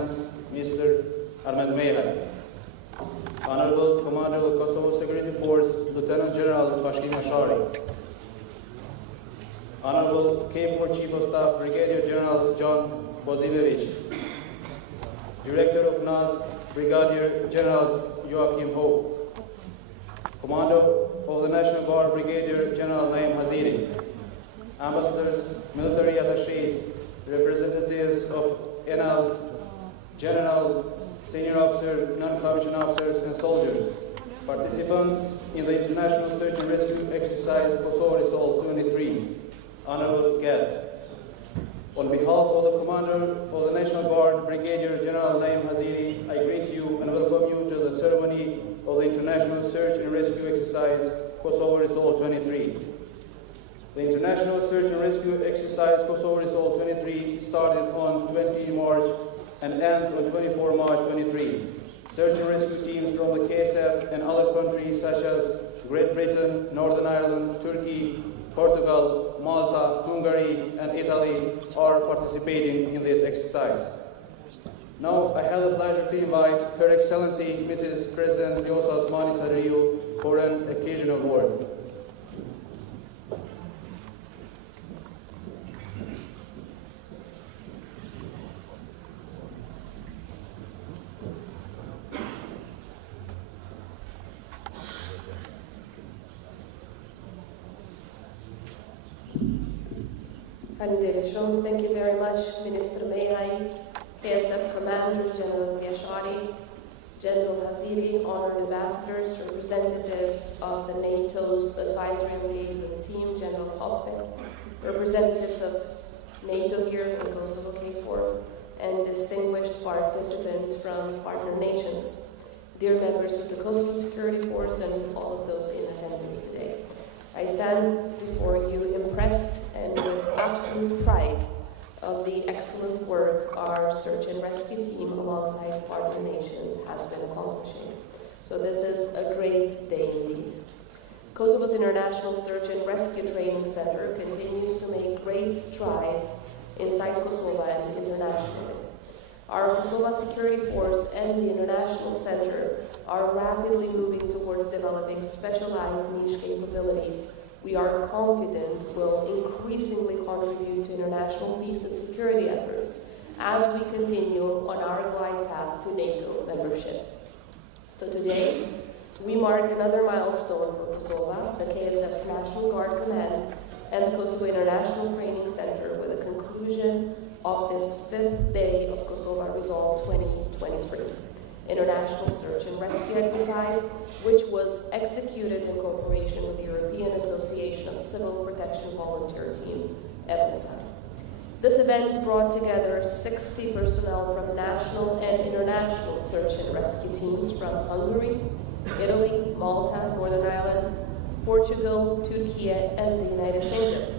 Defense, Mr. Ahmed Mehai. Honorable Commander of Kosovo Security Force, Lieutenant General Bashkim Ashari. Honorable K4 Chief of Staff, Brigadier General John Bozilevich. Director of NALT, Brigadier General Joachim Ho. Commander of the National Guard, Brigadier General Naim Haziri. Ambassadors, military attaches, representatives of NALT, General, Senior Officers, non-commissioned officers, and soldiers. Participants in the International Search and Rescue Exercise Kosovo Resolve 23. Honorable guests. On behalf of the Commander of the National Guard, Brigadier General Naim Haziri, I greet you and welcome you to the ceremony of the International Search and Rescue Exercise Kosovo Resolve 23. The International Search and Rescue Exercise Kosovo Resolve 23 started on 20 March and ends on 24 March 23. Search and rescue teams from the KSF and other countries such as Great Britain, Northern Ireland, Turkey, Portugal, Malta, Hungary, and Italy are participating in this exercise. Now, I have the pleasure to invite Her Excellency, Mrs. President Vjosa Osmani Sarriou, for an occasional word. Thank you very much, Minister Mehai, KSF Commander General Yashari, General Haziri, honored ambassadors, representatives of the NATO's advisory liaison team, General Hoppe, representatives of NATO here in Kosovo K4, and distinguished participants from partner nations, dear members of the Kosovo Security Force, and all of those in attendance today. I stand before you impressed and with absolute pride of the excellent work our search and rescue team alongside partner nations has been accomplishing. So this is a great day indeed. Kosovo's International Search and Rescue Training Center continues to make great strides inside Kosovo and internationally. Our Kosovo Security Force and the International Center are rapidly moving towards developing specialized niche capabilities we are confident will increasingly contribute to international peace and security efforts as we continue on our glide path to NATO membership. So today, we mark another milestone for Kosovo, the KSF's National Guard Command, and the Kosovo International Training Center with the conclusion of this 5th day of Kosovo Resolve 2023. International Search and Rescue Exercise, which was executed in cooperation with the European Association of Civil Protection Volunteer Teams, EVOSA. This event brought together 60 personnel from national and international search and rescue teams from Hungary, Italy, Malta, Northern Ireland, Portugal, Turkey, and the United Kingdom,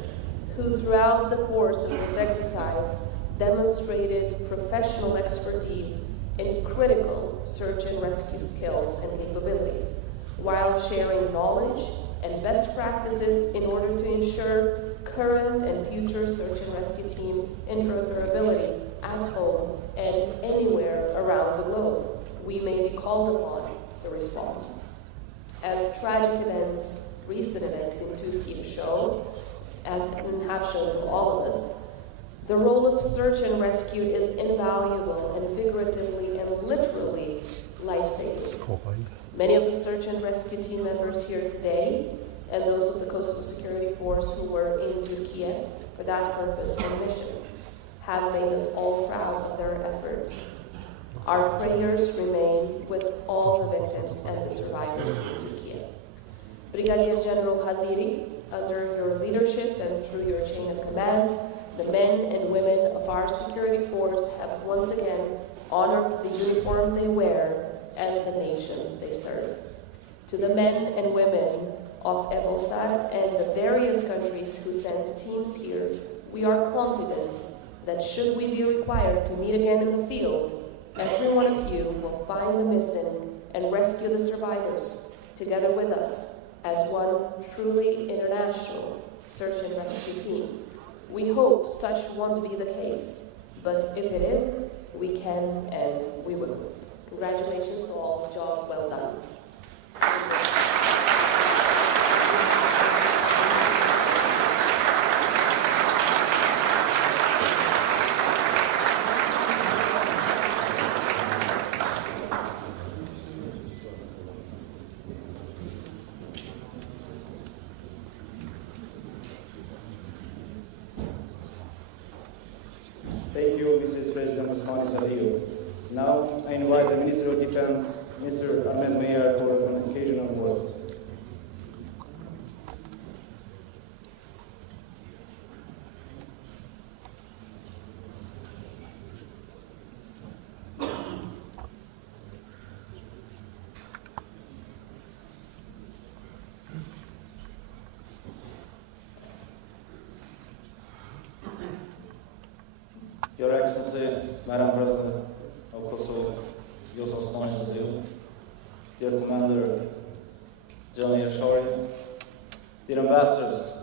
who throughout the course of this exercise demonstrated professional expertise in critical search and rescue skills and capabilities, while sharing knowledge and best practices in order to ensure current and future search and rescue team interoperability at home and anywhere around the globe we may be called upon to respond. As tragic events, recent events in Turkey show, and have shown to all of us, the role of search and rescue is invaluable and figuratively and literally life-saving. Many of the search and rescue team members here today, and those of the Kosovo Security Force who were in Turkey for that purpose and mission, have made us all proud of their efforts. Our prayers remain with all the victims and the survivors in Turkey. Brigadier General Haziri, under your leadership and through your chain of command, the men and women of our security force have once again honored the uniform they wear and the nation they serve. To the men and women of EVOSA and the various countries who send teams here, we are confident that should we be required to meet again in the field, every one of you will find the missing and rescue the survivors together with us as one truly international search and rescue team. We hope such won't be the case, but if it is, we can and we will. Congratulations to all. Job well done. Thank you, Mrs. President Osmani Sadio. Now, I invite the Minister of Defense, Mr. Ahmed Mayer, for an occasional word. Your Excellency, Madam President of Kosovo, Yusuf Osmani Sadio, dear Commander John Yashari, dear ambassadors,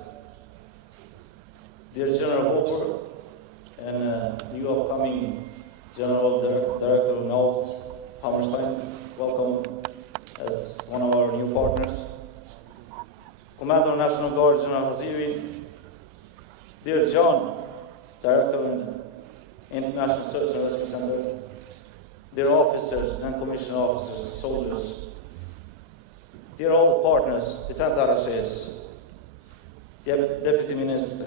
dear General Hooper, and new upcoming General Director of NALT, Hammerstein, welcome as one of our new partners. Commander of National Guard General Haziri, dear John, Director of International Search and Rescue Center, dear officers, non-commissioned officers, soldiers, dear all partners, defense attaches, Deputy Minister.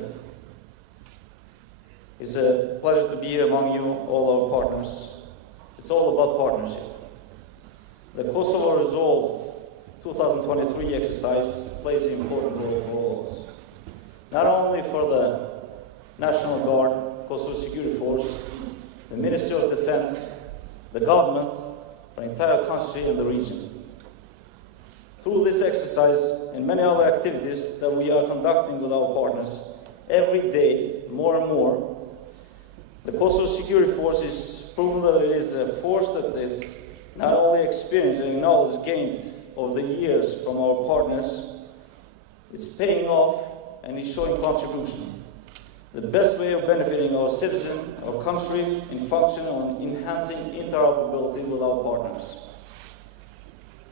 It's a pleasure to be here among you, all our partners. It's all about partnership. The Kosovo Resolve 2023 exercise plays an important role for all of us. Not only for the National Guard, Kosovo Security Force, the Ministry of Defense, the government, the entire country and the region. Through this exercise and many other activities that we are conducting with our partners, every day, more and more, the Kosovo Security Force is proven that it is a force that is not only experienced and knowledge gained over the years from our partners, it's paying off and is showing contribution. The best way of benefiting our citizens, our country, in function on enhancing interoperability with our partners.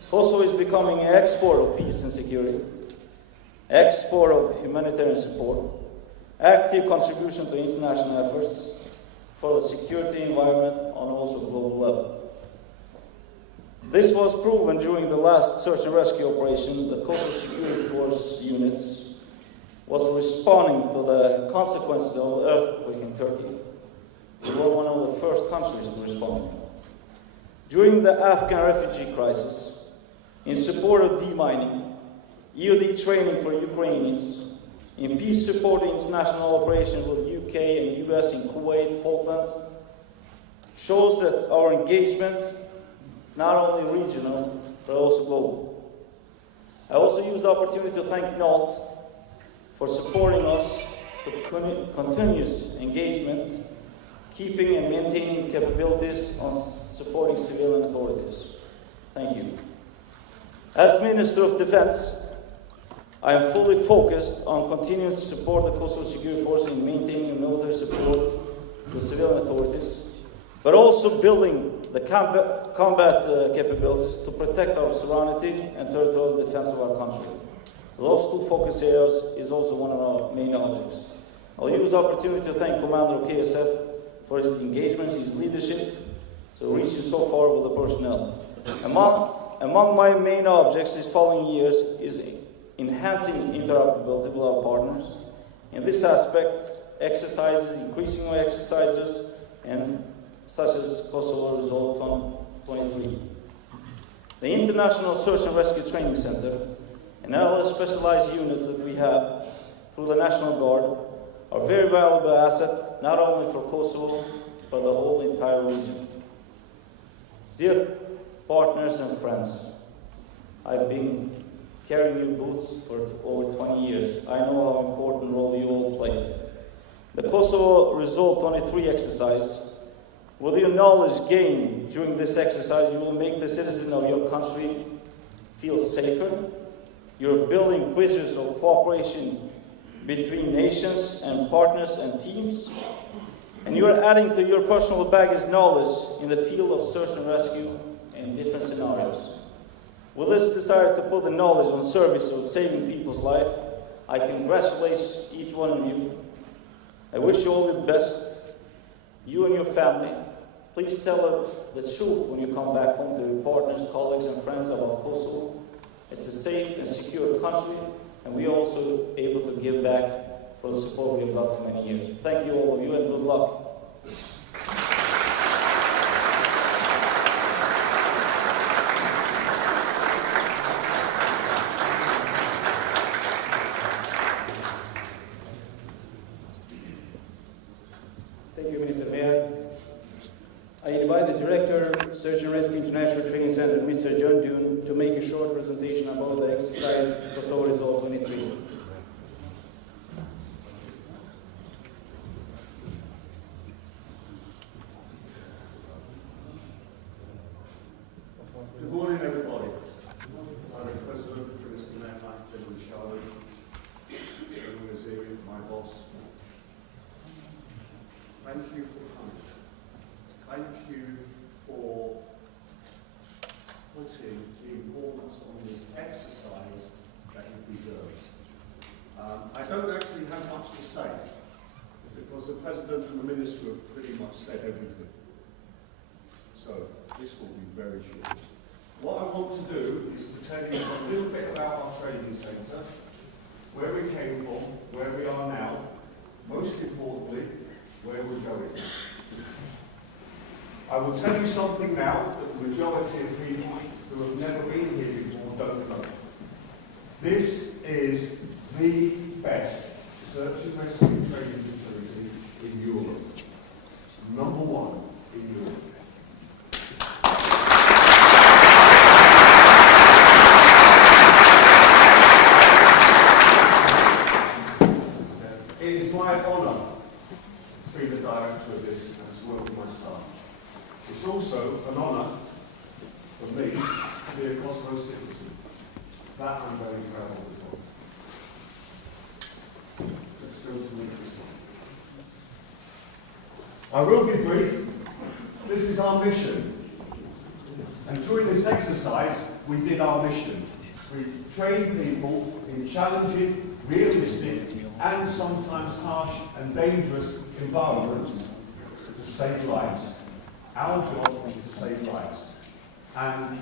Kosovo is becoming an export of peace and security, export of humanitarian support, active contribution to international efforts for the security environment on also global level. This was proven during the last search and rescue operation. The Kosovo Security Force units was responding to the consequences of the earthquake in Turkey. We were one of the first countries to respond. During the Afghan refugee crisis, in support of demining, EOD training for Ukrainians, in peace supporting international operations with UK and US in Kuwait, Falkland, shows that our engagement is not only regional, but also global. I also use the opportunity to thank NALT for supporting us to continuous engagement, keeping and maintaining capabilities on supporting civilian authorities. Thank you. As Minister of Defense, I am fully focused on continuing to support the Kosovo Security Force in maintaining military support to civilian authorities, but also building the combat capabilities to protect our sovereignty and territorial defense of our country. So those two focus areas is also one of our main objects. I'll use the opportunity to thank Commander of KSF for his engagement, his leadership, to reach so far with the personnel. Among my main objects these following years is enhancing interoperability with our partners. In this aspect, exercises, increasing our exercises, and such as Kosovo Resolve 2023. The International Search and Rescue Training Center and other specialized units that we have through the National Guard are a very valuable asset, not only for Kosovo, but the whole entire region. Dear partners and friends, I've been carrying your boots for over 20 years. I know how important role you all play. The Kosovo Resolve 23 exercise, with your knowledge gained during this exercise, you will make the citizens of your country feel safer. You're building bridges of cooperation between nations and partners and teams, And you are adding to your personal baggage knowledge in the field of search and rescue in different scenarios. With this desire to put the knowledge on service of saving people's life, I congratulate each one of you. I wish you all the best, you and your family. Please tell us the truth when you come back home to your partners, colleagues, and friends about Kosovo. It's a safe and secure country, and we are also able to give back for the support we have got for many years. Thank you, all of you, and good luck. Thank you, Minister Mayor. I invite the Director, Search and Rescue International Training Center, Mr. John Dune, to make a short presentation about the exercise Kosovo Resolve 23. Good morning, everybody. I'm the President, Minister Mayor, General Charlie, General Naziri, my boss. Thank you for coming. Thank you for putting the importance on this exercise that it deserves. I don't actually have much to say because the President and the Minister have pretty much said everything. So this will be very short. What I want to do is to tell you a little bit about our training centre, where we came from, where we are now, most importantly, where we're going. I will tell you something now that the majority of people who have never been here before don't know. This is the best search and rescue training facility in Europe. Number one in Europe. It is my honour to be the director of this and to work with my staff. It's also an honour for me to be a Kosovo citizen. That I'm very proud of. Let's go to the next one. I will be brief. This is our mission. And during this exercise, we did our mission. We trained people in challenging, realistic, and sometimes harsh and dangerous environments to save lives. Our job is to save lives. And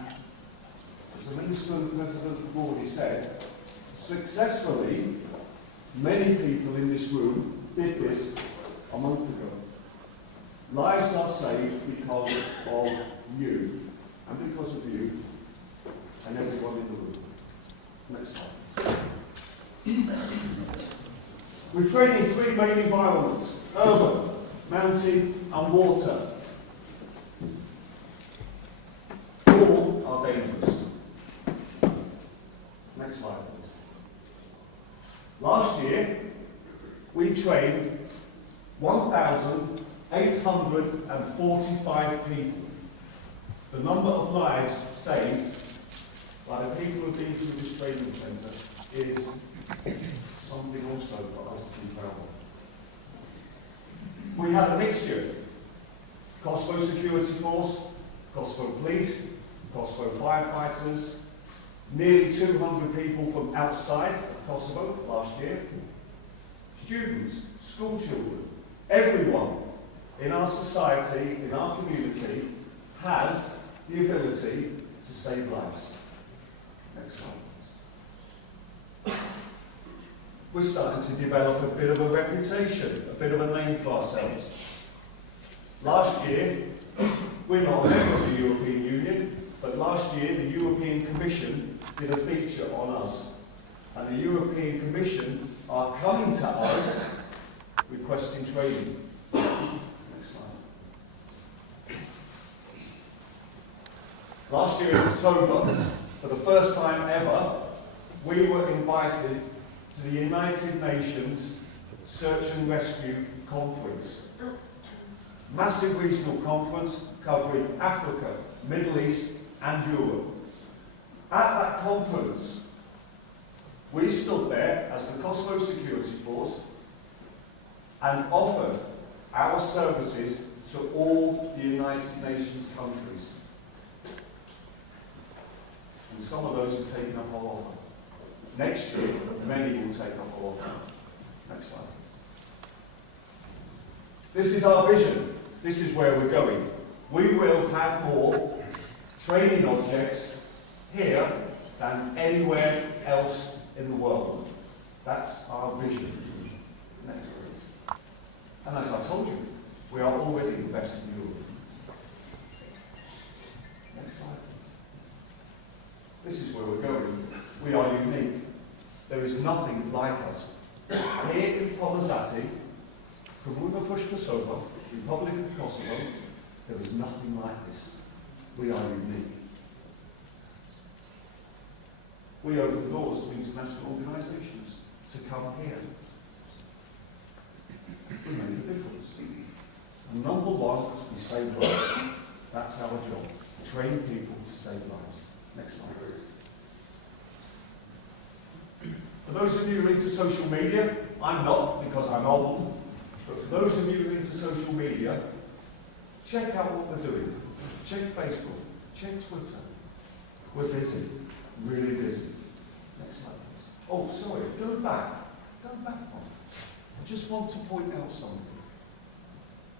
as the Minister and the President have already said, successfully, many people in this room did this a month ago. Lives are saved because of you, and because of you, and everyone in the room. Next slide. We train in three main environments: urban, mountain, and water. All are dangerous. Next slide, please. Last year, we trained 1,845 people. The number of lives saved by the people who have been through this training centre is something also for us to be proud of. We had a mixture: Kosovo Security Force, Kosovo Police, Kosovo firefighters, nearly 200 people from outside of Kosovo last year, students, school children, everyone in our society, in our community, has the ability to save lives. Next slide. We're starting to develop a bit of a reputation, a bit of a name for ourselves. Last year, we're not a member of the European Union, but last year the European Commission did a feature on us. And the European Commission are coming to us requesting training. Next slide. Last year in October, for the first time ever, we were invited to the United Nations Search and Rescue Conference. Massive regional conference covering Africa, Middle East and Europe. At that conference, we stood there as the Kosovo Security Force and offered our services to all the United Nations countries. And some of those are taking up our offer. Next year, many will take up our offer. Next slide. This is our vision. This is where we're going. We will have more training objects here than anywhere else in the world. That's our vision. Next slide. And as I told you, we are already the best in Europe. Next slide. This is where we're going. We are unique. There is nothing like us. Here in Podazati, Kosova, Republic of Kosovo, there is nothing like this. We are unique. We open doors to international organisations to come here. We make a difference. And number one, we save lives. That's our job. Train people to save lives. Next slide, please. For those of you who are into social media, I'm not because I'm old, but for those of you who are into social media, check out what we're doing. Check Facebook, check Twitter. We're busy, really busy. Next slide. Oh, sorry, go back one. I just want to point out something.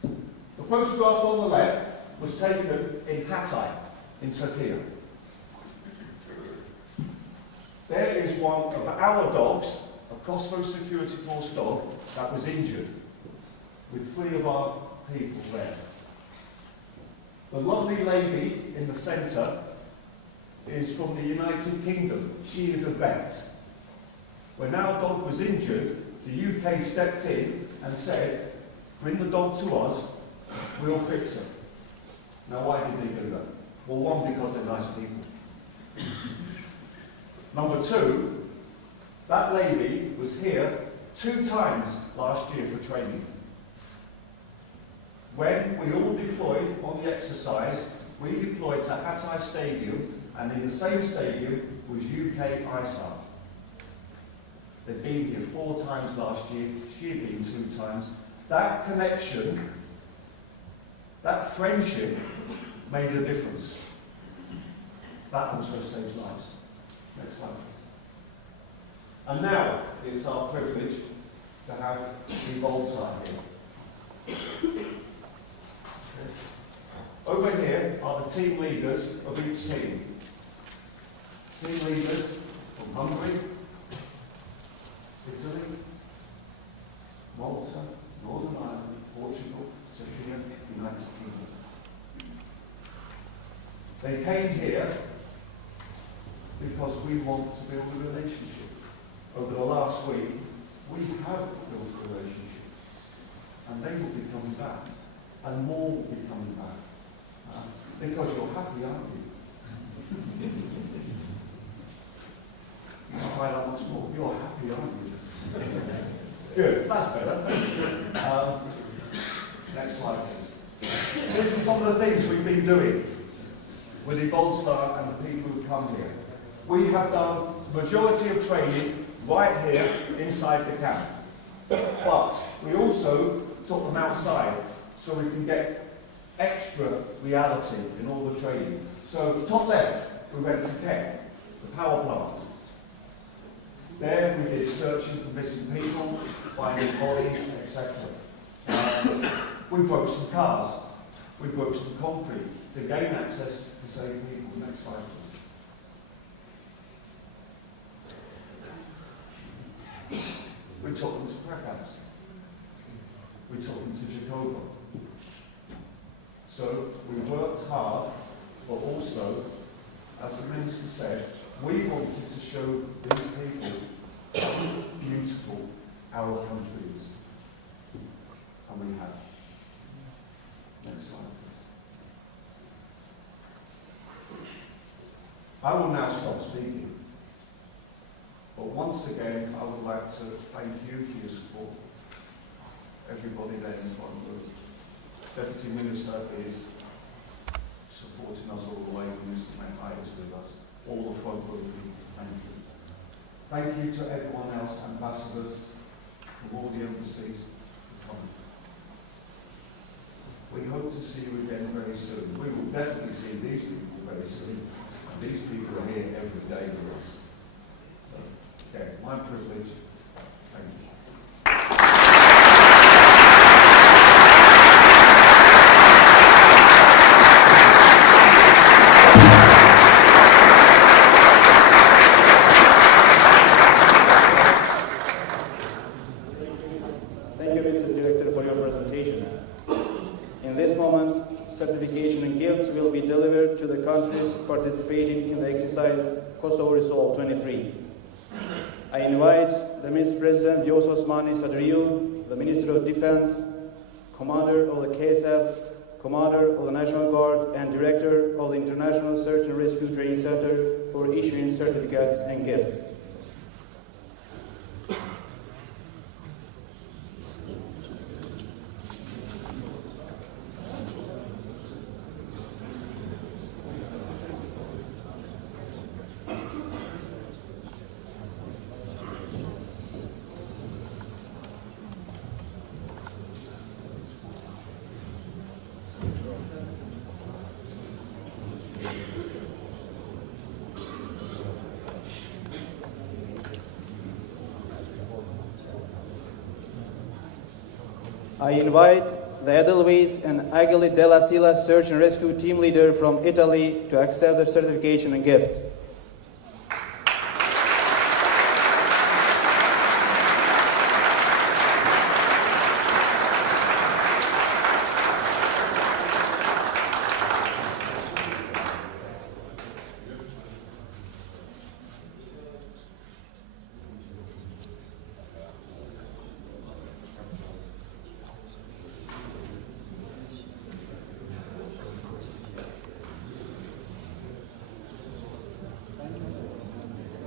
The photograph on the left was taken in Hatay, in Turkey. There is one of our dogs, a Kosovo Security Force dog, that was injured, with 3 of our people there. The lovely lady in the centre is from the United Kingdom. She is a vet. When our dog was injured, the UK stepped in and said, bring the dog to us, we'll fix it. Now why did they do that? Well, one, because they're nice people. Number 2, that lady was here 2 times last year for training. When we all deployed on the exercise, we deployed to Hatay Stadium, and in the same stadium was UK ISAR. They'd been here 4 times last year, she had been 2 times. That connection, that friendship made a difference. That also saves lives. Next slide. And now it's our privilege to have the Volstar here. Over here are the team leaders of each team. Team leaders from Hungary, Italy, Malta, Northern Ireland, Portugal, Turkey, United Kingdom. They came here because we want to build a relationship. Over the last week, we have built a relationship. And they will be coming back. And more will be coming back. Because you're happy, aren't you? Let's try that once more. You're happy, aren't you? Good, that's better. Next slide, please. This is some of the things we've been doing with Evolstar and the people who come here. We have done majority of training right here inside the camp. But we also took them outside so we can get extra reality in all the training. So top left, we went to Kek, the power plant. There we did searching for missing people, finding bodies, etc. We broke some cars. We broke some concrete to gain access to save people. Next slide, please. We took them to Krakow. We took them to Jakovo. So we worked hard, but also, as the Minister said, we wanted to show these people how beautiful our country is. And we have. Next slide, please. I will now stop speaking. But once again, I would like to thank you for your support. Everybody there in front row. Deputy Minister is supporting us all the way. Minister McKay is with us. All the front row people, thank you. Thank you to everyone else, ambassadors from all the embassies for coming. We hope to see you again very soon. We will definitely see these people very soon. And these people are here every day with us. So, okay, my privilege. Thank you. Thank you, Mr. Director, for your presentation. In this moment, certification and gifts will be delivered to the countries participating in the exercise Kosovo Resolve 23. I invite the Mr. President Vjosa Osmani Sadriou, the Minister of Defense, Commander of the KSF, Commander of the National Guard, and Director of the International Search and Rescue Training Center for issuing certificates and gifts. I invite the Edelweiss and Aguili della Sila Search and Rescue Team Leader from Italy to accept the certification and gift.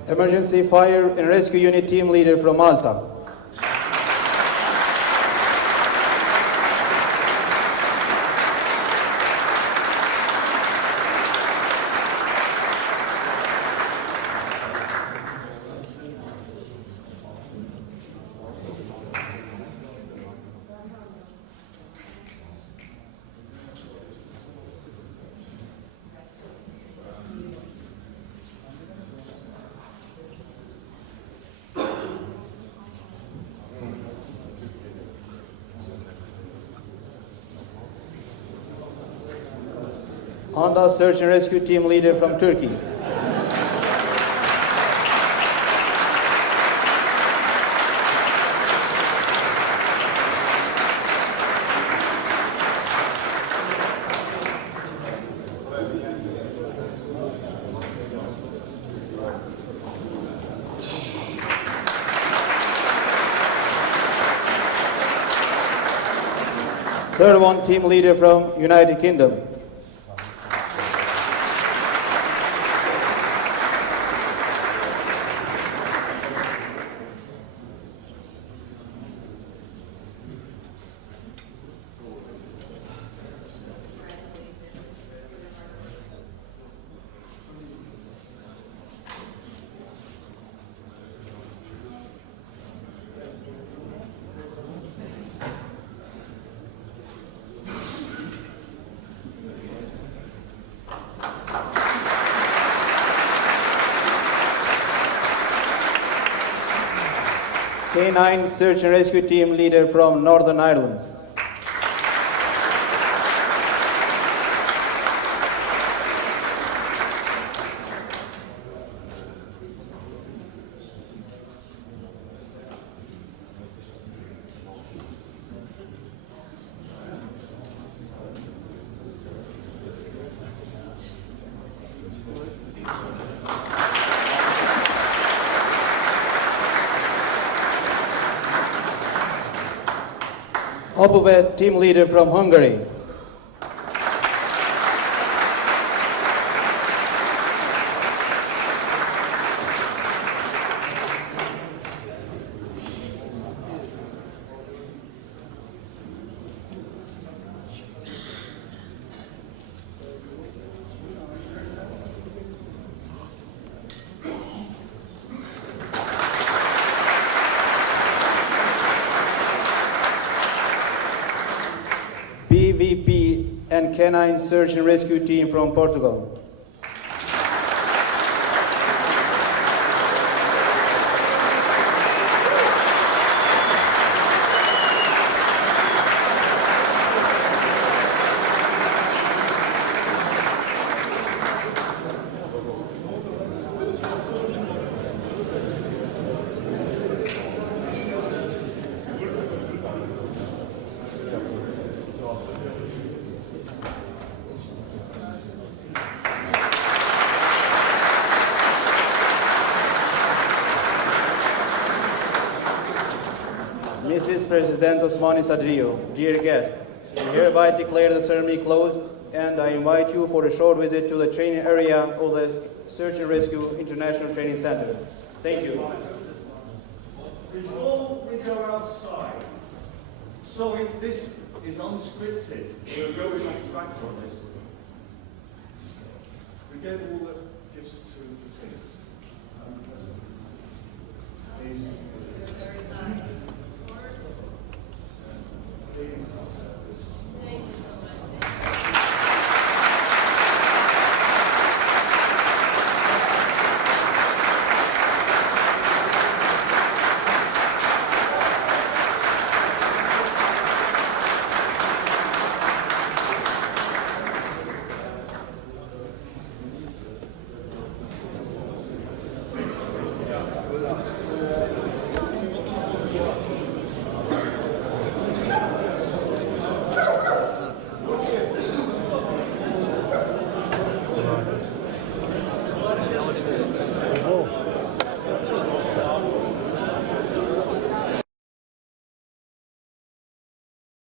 Emergency Fire and Rescue Unit Team Leader from Malta. Honda Search and Rescue Team Leader from Turkey. Servon Team Leader from United Kingdom. K9 Search and Rescue Team Leader from Northern Ireland. Opove Team Leader from Hungary. Canine Search and Rescue Team from Portugal. Mrs. President Osmani Sadrio, dear guests, I hereby declare the ceremony closed, and I invite you for a short visit to the training area of the Search and Rescue International Training Center. Thank you. Before we go outside, sorry, this is unscripted. We're going off track on this. We gave all the gifts to the singers. Please. Please accept this.